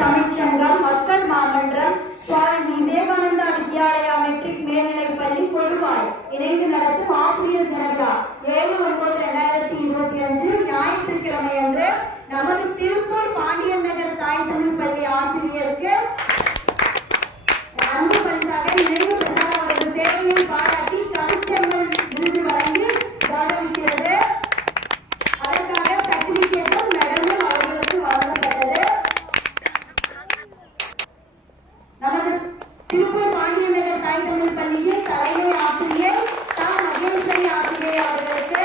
தமிழ்ச்சங்கம் மக்கள் மாமன்றம் சுவாமி விவேகானந்தா வித்யாலயா மெட்ரிக் மேல்நிலைப்பள்ளி கொடுவாய் இணைந்து நடத்தும் ஆசிரியர் தின விழா 7/9/2025 ஞாயிற்றுக்கிழமை அன்று நமது திருப்பூர் பாண்டியன் நகர் தாய் தமிழ் பள்ளி ஆசிரியருக்கு அன்பு பரிசாக நினைவு பிரசாத் அவரது சேவையை பாராட்டி தமிழ்ச்செம்மல் விருது வழங்கி கௌரவிக்கிறது. அதற்காக சர்டிபிகேட்டும் மெடலும் அவர்களுக்கு வழங்கப்பட்டது. நமது திருப்பூர் பாண்டியன் நகர் தாய் தமிழ் பள்ளியின் தலைமை ஆசிரியர் மகேஸ்வரி ஆசிரியர் அவர்களுக்கு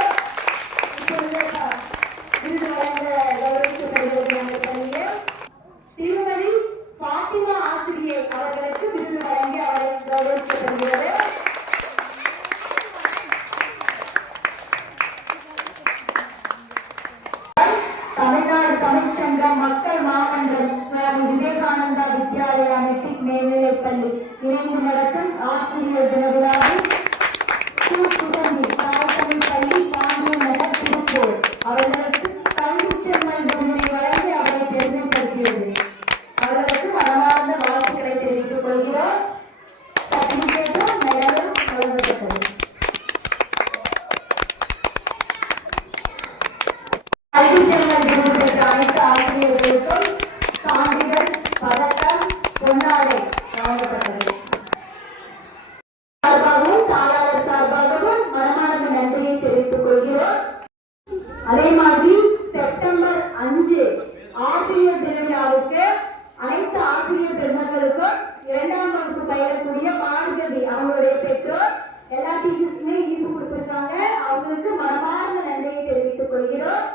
விருது வழங்க கௌரவிக்கப்படுகிறது. பள்ளியில் திருமதி பாத்திமா ஆசிரியர் அவர்களுக்கு விருது வழங்கி அவர்களுக்கு கௌரவிக்கப்படுகிறது. தமிழ்நாடு தமிழ்ச்சங்கம் மக்கள் மாமன்றம் சுவாமி விவேகானந்தா வித்யாலயா மெட்ரிக் மேல்நிலைப்பள்ளி இணைந்து நடத்தும் ஆசிரியர் தின விழாவில் சுகந்தி தாய் தமிழ் பள்ளி பாண்டியன் நகர் திருப்பூர் அவர்களுக்கு தமிழ்ச்செம்மல் விருதினை வழங்கி அவரை பெருமைப்படுத்தியது. அவர்களுக்கு மனமார்ந்த வாழ்த்துக்களை தெரிவித்துக் கொள்கிறோம். சர்டிபிகேட்டும் மெடலும் வழங்கப்பட்டது. தமிழ்ச்செம்மல் விருது பெற்ற அனைத்து ஆசிரியர்களுக்கும் சான்றிதழ், பதக்கம், பொன்னாடை வழங்கப்பட்டது. சார்பாகவும் தாளாளர் சார்பாகவும் மனமார்ந்த நன்றியை தெரிவித்துக் கொள்கிறோம். அதே மாதிரி செப்டம்பர் 5 ஆசிரியர் திருவிழாவுக்கு அனைத்து ஆசிரியர் பெருமக்களுக்கும் 2ஆம் வகுப்பு பயிலக்கூடிய மாணவி அவங்களுடைய பெற்றோர் எல்லா டீச்சர்ஸுமே ஈர்ப்பு கொடுத்திருக்காங்க. அவங்களுக்கு மனமார்ந்த நன்றியை தெரிவித்துக் கொள்கிறோம்.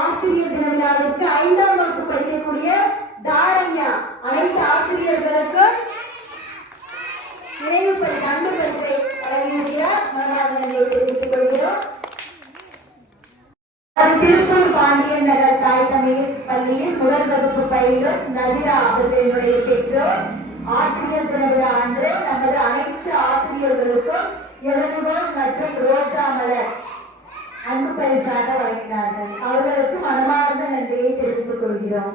ஆசிரியர் திருவிழாவிற்கு 5ஆம் வகுப்பு படிக்கக்கூடிய தாரண்யா அனைத்து ஆசிரியர்களுக்கும் நினைவு பரிசு அன்பு பரிசை வழங்கியிருக்கிறார். மனமார்ந்த நன்றியை தெரிவித்துக் கொள்கிறோம். திருப்பூர் பாண்டியன் நகர் தாய் தமிழ் பள்ளியில் முதல் வகுப்பு பயிலும் நதிரா அவர்களுடைய பெற்றோர் ஆசிரியர் திருவிழா அன்று நமது அனைத்து ஆசிரியர்களுக்கும் எழுதுகோள் மற்றும் ரோஜா மலர் அன்பு பரிசாக வழங்கினார்கள். அவர்களுக்கு மனமார்ந்த நன்றியை தெரிவித்துக் கொள்கிறோம்.